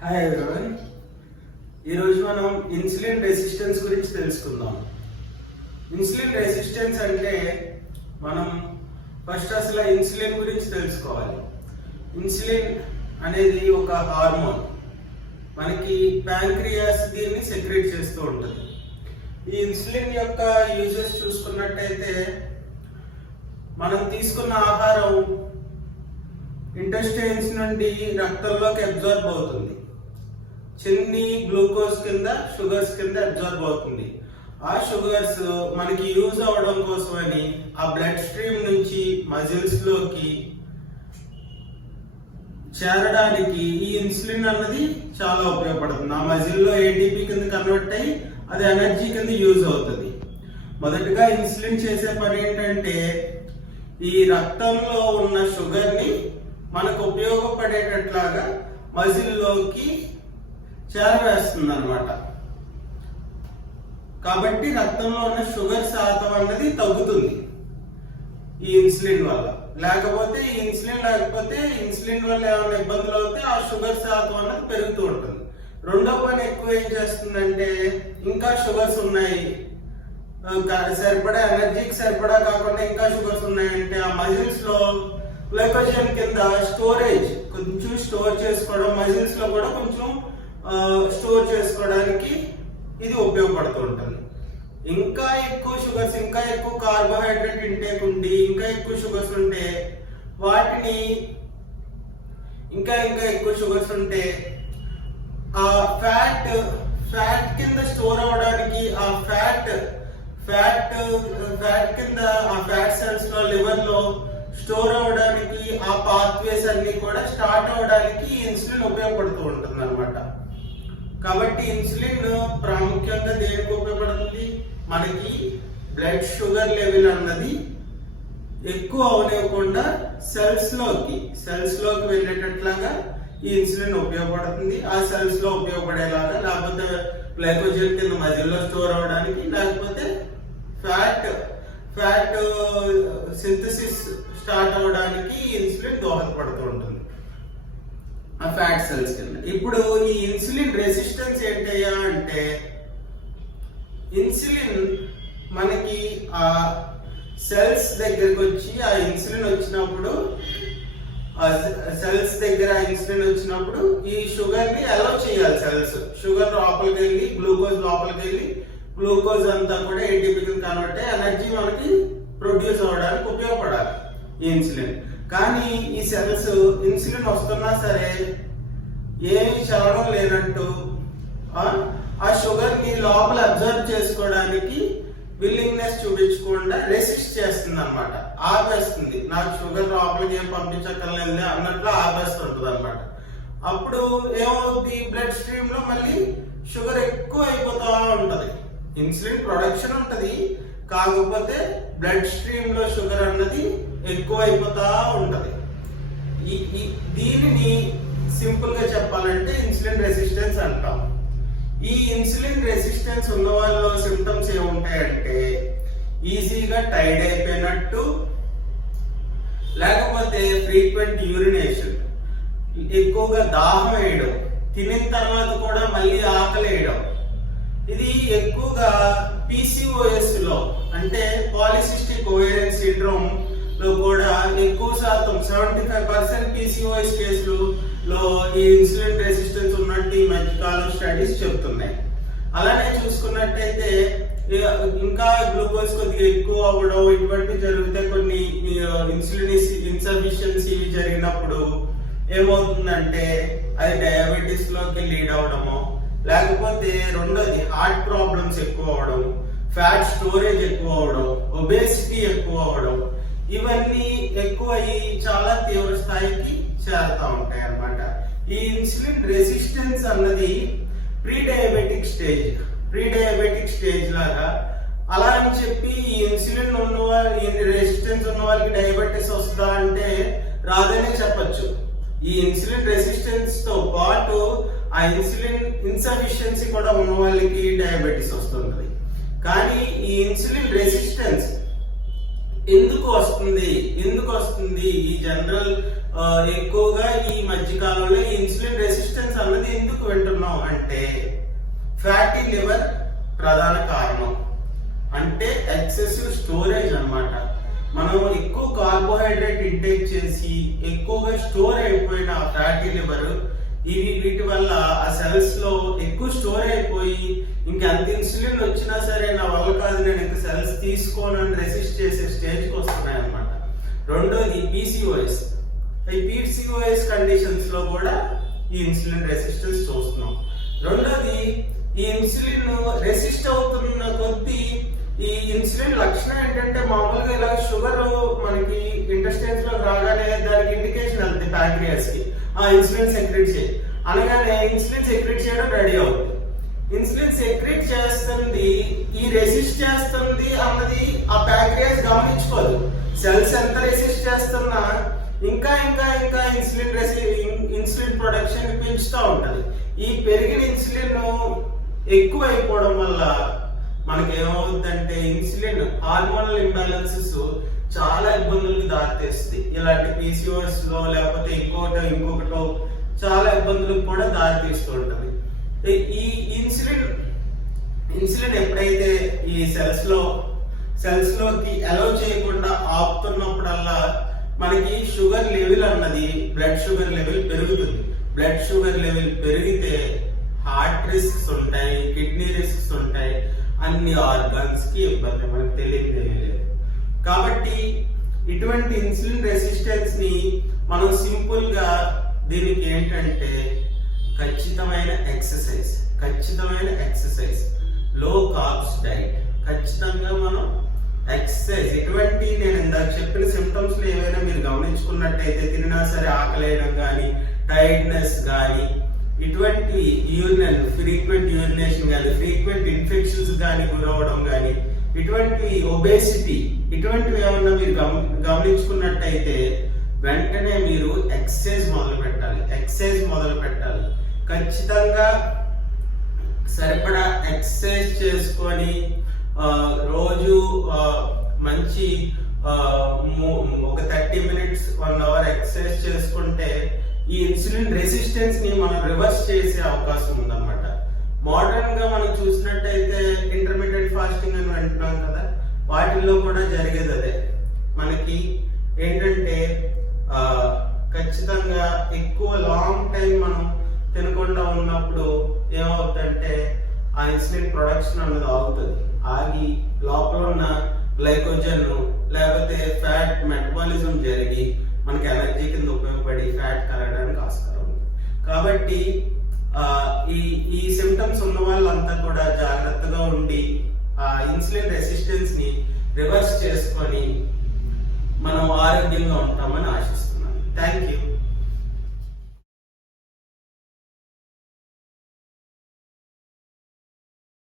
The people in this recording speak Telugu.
Hi everyone. ఈరోజు మనం ఇన్సులిన్ రెసిస్టెన్స్ గురించి తెలుసుకుందాం. ఇన్సులిన్ రెసిస్టెన్స్ అంటే మనం ఫస్ట్ అసలు ఇన్సులిన్ గురించి తెలుసుకోవాలి. ఇన్సులిన్ అనేది ఒక హార్మోన్. మనకి ప్యాంక్రియాస్ దీన్ని సెక్రెట్ చేస్తూ ఉంటుంది. ఈ ఇన్సులిన్ యొక్క యూజెస్ చూసుకున్నట్టయితే మనం తీసుకున్న ఆహారం ఇంటెస్టైన్స్ నుండి రక్తంలోకి అబ్జార్బ్ అవుతుంది. చిన్ని గ్లూకోజ్ కింద షుగర్స్ కింద అబ్జార్బ్ అవుతుంది. ఆ షుగర్స్ మనకి యూజ్ అవ్వడం కోసమని ఆ బ్లడ్ స్ట్రీమ్ నుంచి మజిల్స్ లోకి చేరడానికి ఈ ఇన్సులిన్ అన్నది చాలా ఉపయోగపడుతుంది. ఆ మజిల్ లో ఏటీపీ కింద కన్వర్ట్ అయ్యి అది ఎనర్జీ కింద యూజ్ అవుతుంది. మొదటగా ఇన్సులిన్ చేసే పని ఏంటంటే ఈ రక్తంలో ఉన్న షుగర్ ని మనకు ఉపయోగపడేటట్లాగా మజిల్లోకి చేరవేస్తుంది అన్నమాట. కాబట్టి రక్తంలో ఉన్న షుగర్ శాతం అన్నది తగ్గుతుంది ఈ ఇన్సులిన్ వల్ల. లేకపోతే ఇన్సులిన్ వల్ల ఏమైనా ఇబ్బందులు అవుతే ఆ షుగర్ శాతం అన్నది పెరుగుతూ ఉంటుంది. రెండో పని ఎక్కువ ఏం చేస్తుందంటే ఇంకా షుగర్స్ ఉన్నాయి, సరిపడా ఎనర్జీకి సరిపడా కాకుండా ఇంకా షుగర్స్ ఉన్నాయంటే ఆ మజిల్స్ లో గ్లైకోజన్ కింద స్టోరేజ్ కొంచెం స్టోర్ చేసుకోవడం, మజిల్స్ లో కూడా కొంచెం స్టోర్ చేసుకోవడానికి ఇది ఉపయోగపడుతూ ఉంటుంది. ఇంకా ఎక్కువ షుగర్స్, ఇంకా ఎక్కువ కార్బోహైడ్రేట్ ఇంటేక్ ఉండి ఇంకా ఎక్కువ షుగర్స్ ఉంటే వాటిని ఇంకా ఎక్కువ షుగర్స్ ఉంటే ఆ ఫ్యాట్ కింద స్టోర్ అవడానికి ఆ ఫ్యాట్ కింద ఆ ఫ్యాట్ సెల్స్ లో లివర్ లో స్టోర్ అవడానికి ఆ పాత్వేస్ అన్ని కూడా స్టార్ట్ అవడానికి ఇన్సులిన్ ఉపయోగపడుతూ ఉంటుంది అనమాట. కాబట్టి ఇన్సులిన్ ప్రాముఖ్యంగా దేనికి ఉపయోగపడుతుంది? మనకి బ్లడ్ షుగర్ లెవెల్ అన్నది ఎక్కువ అవనివ్వకుండా సెల్స్ లోకి వెళ్ళేటట్లాగా ఈ ఇన్సులిన్ ఉపయోగపడుతుంది. ఆ సెల్స్ లో ఉపయోగపడేలాగా, లేకపోతే గ్లైకోజన్ కింద మజిల్లో స్టోర్ అవడానికి, లేకపోతే ఫ్యాట్ సింథసిస్ స్టార్ట్ అవడానికి ఇన్సులిన్ దోహదపడుతూ ఉంటుంది ఆ ఫ్యాట్ సెల్స్ కింద. ఇప్పుడు ఈ ఇన్సులిన్ రెసిస్టెన్స్ ఏంటయ్యా అంటే ఇన్సులిన్ మనకి ఆ సెల్స్ దగ్గరికి వచ్చి ఆ ఇన్సులిన్ వచ్చినప్పుడు ఈ షుగర్ ని అలౌ చేయాలి. షుగర్ లోపలికి వెళ్ళి గ్లూకోజ్ అంతా కూడా ఏటీపీ కింద కన్వర్ట్ అయ్యి ఎనర్జీ మనకి ప్రొడ్యూస్ అవ్వడానికి ఉపయోగపడాలి ఈ ఇన్సులిన్. కానీ ఈ సెల్స్ ఇన్సులిన్ వస్తున్నా సరే ఏమీ చలనం లేనట్టు ఆ షుగర్ ని లోపల అబ్జర్వ్ చేసుకోవడానికి విల్లింగ్నెస్ చూపించకుండా రెసిస్ట్ చేస్తుంది అనమాట, ఆపేస్తుంది. నాకు షుగర్ లోపలికి ఏం పంపించక్కర్లేదు అన్నట్లు ఆపేస్తుంటుంది అనమాట. అప్పుడు ఏమవుతుంది? బ్లడ్ స్ట్రీమ్ లో మళ్ళీ షుగర్ ఎక్కువ అయిపోతా ఉంటది. ఇన్సులిన్ ప్రొడక్షన్ ఉంటది, కాకపోతే బ్లడ్ స్ట్రీమ్ లో షుగర్ అన్నది ఎక్కువ అయిపోతా ఉంటది. దీనిని సింపుల్ గా చెప్పాలంటే ఇన్సులిన్ రెసిస్టెన్స్ అంటాం. ఈ ఇన్సులిన్ రెసిస్టెన్స్ ఉన్న వాళ్ళలో సిమ్టమ్స్ ఏముంటాయంటే ఈజీగా టైర్డ్ అయిపోయినట్టు, లేకపోతే ఫ్రీక్వెంట్ యూరినేషన్, ఎక్కువగా దాహం వేయడం, తినిన తర్వాత కూడా మళ్ళీ ఆకలి వేయడం. ఇది ఎక్కువగా PCOS లో అంటే పాలిసిస్టిక్ ఓవేరియన్ సిండ్రోమ్ లో కూడా ఎక్కువ శాతం 75% PCOS కేసులలో ఈ ఇన్సులిన్ రెసిస్టెన్స్ ఉన్నట్టు ఈ మధ్యకాలం స్టడీస్ చెప్తున్నాయి. అలానే చూసుకున్నట్టయితే ఇంకా గ్లూకోజ్ కొద్దిగా ఎక్కువ అవ్వడం ఇటువంటివి జరిగితే కొన్ని ఇన్సులిన్ ఇన్సఫిషియన్సీ జరిగినప్పుడు ఏమవుతుందంటే అది డయాబెటీస్ లోకి లీడ్ అవడము, లేకపోతే రెండోది హార్ట్ ప్రాబ్లమ్స్ ఎక్కువ అవడం, ఫ్యాట్ స్టోరేజ్ ఎక్కువ అవడం, ఒబేసిటీ ఎక్కువ అవడం, ఇవన్నీ ఎక్కువ చాలా తీవ్ర స్థాయికి చేరుతా ఉంటాయి అన్నమాట. ఈ ఇన్సులిన్ రెసిస్టెన్స్ అన్నది ప్రీ డయాబెటిక్ స్టేజ్ లాగా. అలా అని చెప్పి ఈ ఇన్సులిన్ రెసిస్టెన్స్ ఉన్న వాళ్ళకి డయాబెటీస్ వస్తుందా అంటే రాదనే చెప్పచ్చు. ఈ ఇన్సులిన్ రెసిస్టెన్స్ తో పాటు ఆ ఇన్సులిన్ ఇన్సఫిషియన్సీ కూడా ఉన్న వాళ్ళకి డయాబెటీస్ వస్తుంటది. కానీ ఈ ఇన్సులిన్ రెసిస్టెన్స్ ఎందుకు వస్తుంది? ఈ జనరల్ ఎక్కువగా ఈ మధ్య కాలంలో ఇన్సులిన్ రెసిస్టెన్స్ అన్నది ఎందుకు వింటున్నాం అంటే ఫ్యాటీ లివర్ ప్రధాన కారణం. అంటే ఎక్సెసివ్ స్టోరేజ్ అన్నమాట. మనం ఎక్కువ కార్బోహైడ్రేట్ ఇంటేక్ చేసి ఎక్కువగా స్టోర్ అయిపోయిన ఫ్యాటీ లివర్ వీటి వల్ల ఆ సెల్స్ లో ఎక్కువ స్టోర్ అయిపోయి ఇంకెంత ఇన్సులిన్ వచ్చినా సరే నా వల్ల కాదు, నేను ఇంకా సెల్స్ తీసుకోనని రెసిస్ట్ చేసే స్టేజ్కి వస్తున్నాయి అన్నమాట. రెండోది పీసీఓఎస్. ఈ పీసీఓఎస్ కండిషన్స్ లో కూడా ఈ ఇన్సులిన్ రెసిస్టెన్స్ చూస్తున్నాం. రెండోది ఈ ఇన్సులిన్ రెసిస్ట్ అవుతున్న కొద్దీ ఈ ఇన్సులిన్ లక్షణం ఏంటంటే మామూలుగా ఇలా షుగర్ మనకి ఇంటెస్టైన్స్ లో రాగానే దానికి ఇండికేషన్ వెళ్తుంది ప్యాంక్రియాస్ కి, ఆ ఇన్సులిన్ సెక్రెట్ చేయి అనగానే ఇన్సులిన్ సెక్రెట్ చేయడం రెడీ అవుతుంది. ఇన్సులిన్ సెక్రెట్ చేస్తుంది, ఈ రెసిస్ట్ చేస్తుంది అన్నది ఆ ప్యాంక్రియాస్ గమనించుకోదు. సెల్స్ ఎంత రెసిస్ట్ చేస్తున్నా ఇంకా ఇంకా ఇంకా ఇన్సులిన్ ప్రొడక్షన్ పెంచుతూ ఉంటది. ఈ పెరిగిన ఇన్సులిన్ ఎక్కువ అయిపోవడం వల్ల మనకి ఏమవుతుందంటే ఇన్సులిన్ హార్మోనల్ ఇంబ్యాలెన్సెస్ చాలా ఇబ్బందులకు దారితీస్తుంది. ఇలాంటి పీసీఓఎస్ లో లేకపోతే ఇంకొకటో చాలా ఇబ్బందులకు కూడా దారితీస్తూ ఉంటుంది. ఈ ఇన్సులిన్ ఎప్పుడైతే ఈ సెల్స్ లోకి అలౌ చేయకుండా ఆపుతున్నప్పుడల్లా మనకి షుగర్ లెవెల్ అన్నది బ్లడ్ షుగర్ లెవెల్ పెరుగుతుంది. బ్లడ్ షుగర్ లెవెల్ పెరిగితే హార్ట్ రిస్క్స్ ఉంటాయి, కిడ్నీ రిస్క్స్ ఉంటాయి, అన్ని ఆర్గాన్స్ కి ఇబ్బంది, మనకు తెలియలేదు. కాబట్టి ఇటువంటి ఇన్సులిన్ రెసిస్టెన్స్ ని మనం సింపుల్ గా దీనికి ఏంటంటే ఖచ్చితమైన ఎక్సర్సైజ్, లో కార్బ్స్ డైట్, ఖచ్చితంగా మనం ఎక్సర్సైజ్. ఇటువంటి నేను ఇందాక చెప్పిన సిమ్టమ్స్ లో ఏవైనా మీరు గమనించుకున్నట్టయితే తిన్నా సరే ఆకలేయడం కానీ, టైర్డ్నెస్ కానీ, ఇటువంటి ఫ్రీక్వెంట్ యూరినేషన్ కానీ, ఫ్రీక్వెంట్ ఇన్ఫెక్షన్స్ కానీ గురవడం కానీ, ఇటువంటి ఒబేసిటీ, ఇటువంటివి ఏమన్నా మీరు గమనించుకున్నట్టయితే వెంటనే మీరు ఎక్సర్సైజ్ మొదలు పెట్టాలి. ఖచ్చితంగా సరిపడా ఎక్సర్సైజ్ చేసుకొని రోజు మంచి ఒక 30 minutes 1 hour ఎక్సర్సైజ్ చేసుకుంటే ఈ ఇన్సులిన్ రెసిస్టెన్స్ ని మనం రివర్స్ చేసే అవకాశం ఉందన్నమాట. మోడర్న్ గా మనం చూసినట్టయితే ఇంటర్మీడియట్ ఫాస్టింగ్ అని వింటున్నాం కదా, వాటిల్లో కూడా జరిగేది అదే. మనకి ఏంటంటే ఖచ్చితంగా ఎక్కువ లాంగ్ టైం మనం తినకుండా ఉన్నప్పుడు ఏమవుతుందంటే ఆ ఇన్సులిన్ ప్రొడక్షన్ అన్నది ఆగి లోపల ఉన్న గ్లైకోజన్ లేకపోతే ఫ్యాట్ మెటబాలిజం జరిగి మనకి ఎనర్జీ కింద ఉపయోగపడి ఫ్యాట్ కరగడానికి ఆస్కారం ఉంది. కాబట్టి ఈ సిమ్టమ్స్ ఉన్న వాళ్ళంతా కూడా జాగ్రత్తగా ఉండి ఆ ఇన్సులిన్ రెసిస్టెన్స్ ని రివర్స్ చేసుకొని మనం ఆరోగ్యంగా ఉంటామని ఆశిస్తున్నాం.